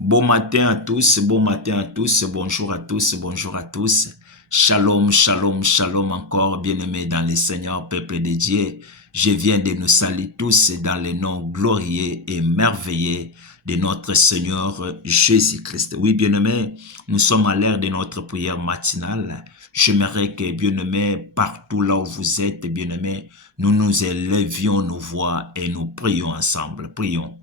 Bon matin à tous, bon matin à tous, bonjour à tous, bonjour à tous. Shalom, shalom, shalom encore, bien-aimés dans le Seigneur, peuple de Dieu. Je viens de nous saluer tous dans le nom glorieux et merveilleux de notre Seigneur Jésus-Christ. Oui, bien-aimés, nous sommes à l'heure de notre prière matinale. J'aimerais que, bien-aimés, partout là où vous êtes, bien-aimés, nous nous élevions nos voix et nous prions ensemble. Prions.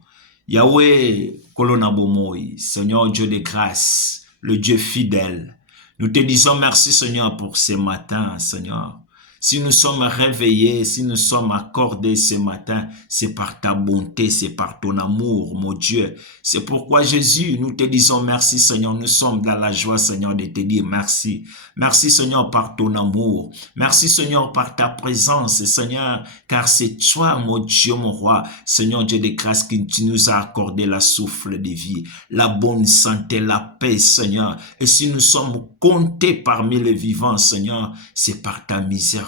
Yahweh, Kolona Bomoi, Seigneur Dieu de grâce, le Dieu fidèle, nous te disons merci Seigneur pour ce matin, Seigneur. Si nous sommes réveillés, si nous sommes accordés ce matin, c'est par ta bonté, c'est par ton amour, mon Dieu. C'est pourquoi Jésus, nous te disons merci Seigneur. Nous sommes dans la joie Seigneur de te dire merci. Merci Seigneur par ton amour. Merci Seigneur par ta présence Seigneur, car c'est toi mon Dieu, mon roi. Seigneur Dieu de grâce qui tu nous as accordé la souffle de vie, la bonne santé, la paix Seigneur. Et si nous sommes comptés parmi les vivants Seigneur, c'est par ta miséricorde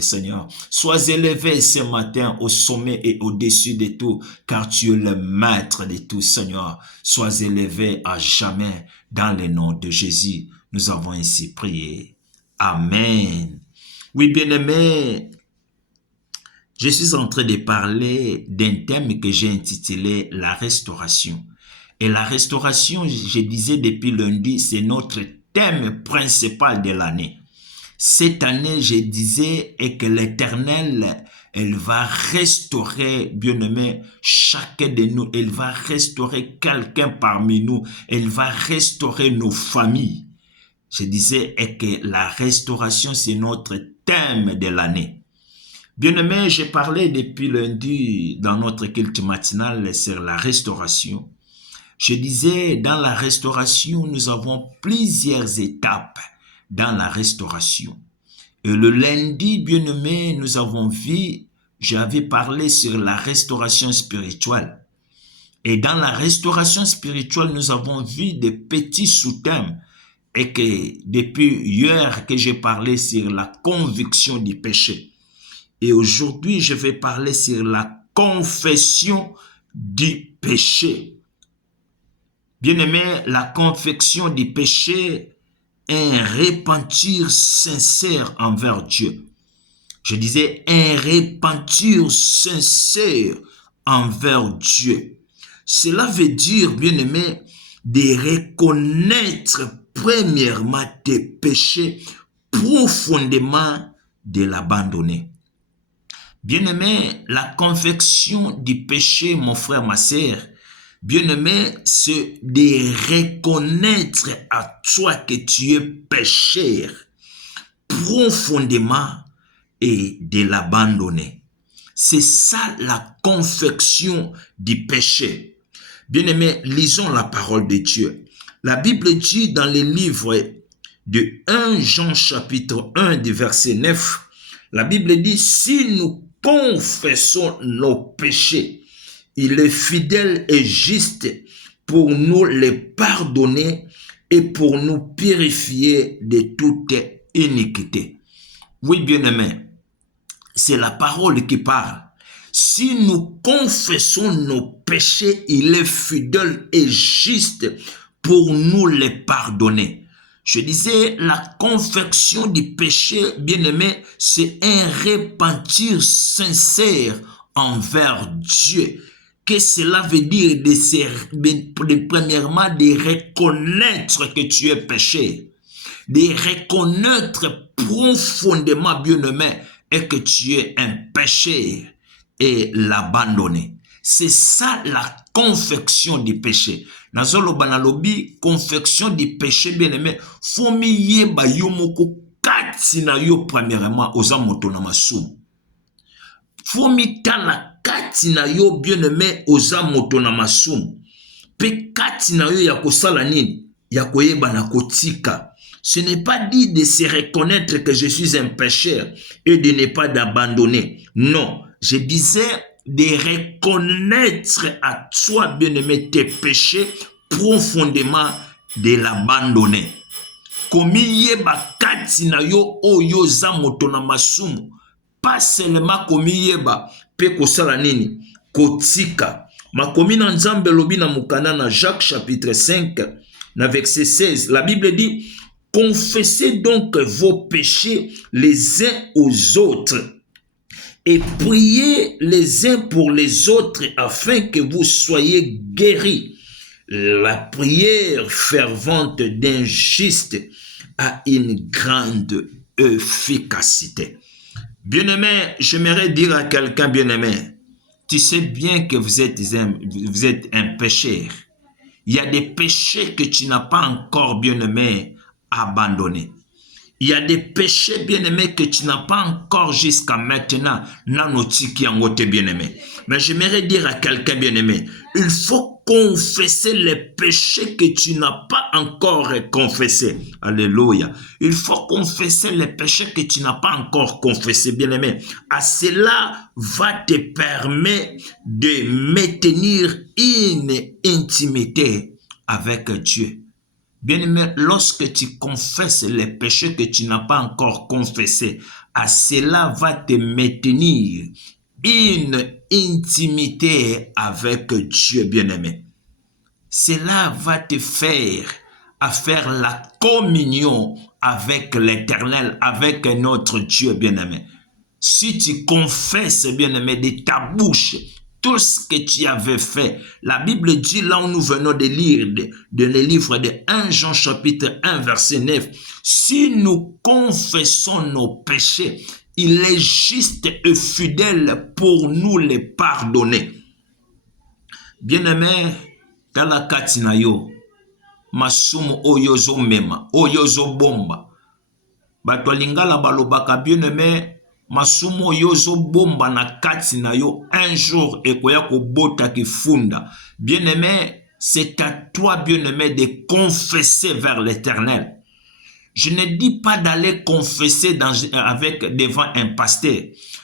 Seigneur. Sois élevé ce matin au sommet et au-dessus de tout, car tu es le maître de tout Seigneur. Sois élevé à jamais dans le nom de Jésus. Nous avons ainsi prié. Amen. Oui, bien-aimés, je suis en train de parler d'un thème que j'ai intitulé la restauration. Et la restauration, je disais depuis lundi, c'est notre thème principal de l'année. Cette année, je disais, et que l'Éternel, elle va restaurer, bien-aimé, chacun de nous. Elle va restaurer quelqu'un parmi nous. Elle va restaurer nos familles. Je disais, et que la restauration, c'est notre thème de l'année. Bien-aimé, j'ai parlé depuis lundi dans notre culte matinal sur la restauration. Je disais, dans la restauration, nous avons plusieurs étapes dans la restauration. Et le lundi, bien-aimé, nous avons vu, j'avais parlé sur la restauration spirituelle. Et dans la restauration spirituelle, nous avons vu des petits sous-thèmes. Et que depuis hier que j'ai parlé sur la conviction du péché. Et aujourd'hui, je vais parler sur la confession du péché. Bien-aimé, la confession du péché est un repentir sincère envers Dieu. Je disais un repentir sincère envers Dieu. Cela veut dire, bien-aimé, de reconnaître premièrement tes péchés profondément, de l'abandonner. Bien-aimé, la confession du péché, mon frère, ma sœur, bien-aimé, c'est de reconnaître à toi que tu es pécheur profondément et de l'abandonner. C'est ça la confession du péché. Bien-aimé, lisons la parole de Dieu. La Bible dit dans le livre de 1 Jean chapitre 1 du verset 9, la Bible dit, si nous confessons nos péchés, il est fidèle et juste pour nous les pardonner et pour nous purifier de toute iniquité. Oui, bien-aimé, c'est la parole qui parle. Si nous confessons nos péchés, il est fidèle et juste pour nous les pardonner. Je disais, la confession du péché, bien-aimé, c'est un repentir sincère envers Dieu. Qu'est-ce que cela veut dire premièrement, de reconnaître que tu es péché, de reconnaître profondément, bien-aimé, et que tu es un péché et l'abandonner. C'est ça la confession du péché. Nazolo banalobi, confession du péché, bien-aimé, fomi yeba yomoko katina yo premièrement oza moto na masumu. Fomi tala katina yo bien-aimé oza moto na masumu. Pe katina yo ya kosala nini? Ya koyeba na kotika. Ce n'est pas dit de se reconnaître que je suis un pécheur et de ne pas d'abandonner. Non, je disais de reconnaître à toi, bien-aimé, tes péchés profondément, de l'abandonner. Komi yeba katina yo oyo za moto na masumu. Pas seulement komi yeba pe kosala nini? Kotika. Makomi na nzambe lobi na mukanda na Jacques chapitre 5, na verset 16, la Bible dit, confessez donc vos péchés les uns aux autres et priez les uns pour les autres afin que vous soyez guéris. La prière fervente d'un juste a une grande efficacité. Bien-aimé, j'aimerais dire à quelqu'un, bien-aimé, tu sais bien que vous êtes un pécheur. Il y a des péchés que tu n'as pas encore, bien-aimé, abandonnés. Il y a des péchés, bien-aimés, que tu n'as pas encore jusqu'à maintenant, bien-aimé. Mais j'aimerais dire à quelqu'un, bien-aimé, il faut confesser les péchés que tu n'as pas encore confessés. Alléluia. Il faut confesser les péchés que tu n'as pas encore confessés, bien-aimé. À cela va te permettre de maintenir une intimité avec Dieu. Bien-aimé, lorsque tu confesses les péchés que tu n'as pas encore confessés, à cela va te maintenir une intimité avec Dieu, bien-aimé. Cela va te faire la communion avec l'Éternel, avec notre Dieu, bien-aimé. Si tu confesses, bien-aimé, de ta bouche, tout ce que tu avais fait. La Bible dit, là où nous venons de lire, de le livre de 1 Jean chapitre 1 verset 9, si nous confessons nos péchés, il est juste et fidèle pour nous les pardonner. Bien-aimé, tala katina yo, masumu oyozo mema, oyozo bomba. Bato lingala balobaka, bien-aimé, masumo yozo bomba na kati na yo un jour ekoya kobota kifunda. Bien-aimé, c'est à toi, bien-aimé, de confesser vers l'Éternel. Je ne dis pas d'aller confesser devant un pasteur.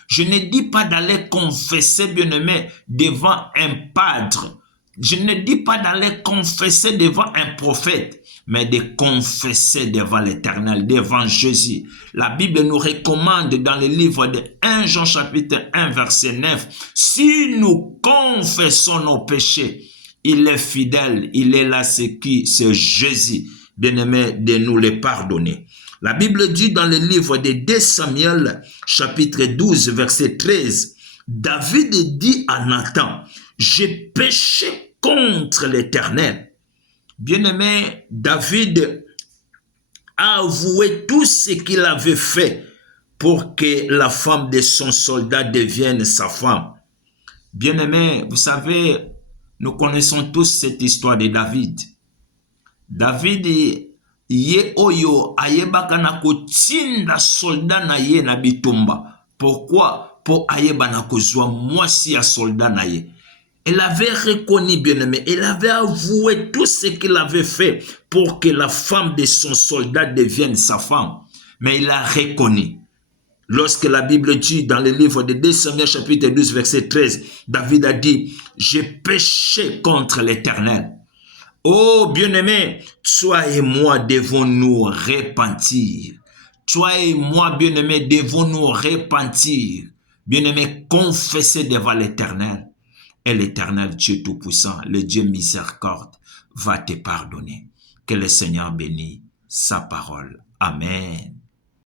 Je ne dis pas d'aller confesser, bien-aimé, devant un padre. Je ne dis pas d'aller confesser devant un prophète, mais de confesser devant l'Éternel, devant Jésus. La Bible nous recommande dans le livre de 1 Jean chapitre 1 verset 9, si nous confessons nos péchés, il est fidèle, il est là, c'est Jésus, bien-aimé, de nous les pardonner. La Bible dit dans le livre de 2 Samuel chapitre 12 verset 13, David dit à Nathan, j'ai péché contre l'Éternel. Bien-aimé, David a avoué tout ce qu'il avait fait pour que la femme de son soldat devienne sa femme. Bien-aimé, vous savez, nous connaissons tous cette histoire de David. David, ye oyo ayebaka na kotinda soldat na ye na bitumba. Pourquoi? Pour ayeba na kozwa mwasi ya soldat na ye. Elle avait reconnu, bien-aimé, elle avait avoué tout ce qu'il avait fait pour que la femme de son soldat devienne sa femme. Mais il a reconnu. Lorsque la Bible dit dans le livre de 2 Samuel chapitre 12 verset 13, David a dit, j'ai péché contre l'Éternel. Oh bien-aimé, toi et moi devons nous repentir. Toi et moi, bien-aimé, devons nous repentir. Bien-aimé, confesser devant l'Éternel. Et l'Éternel Dieu Tout-Puissant, le Dieu miséricorde, va te pardonner. Que le Seigneur bénisse sa parole. Amen.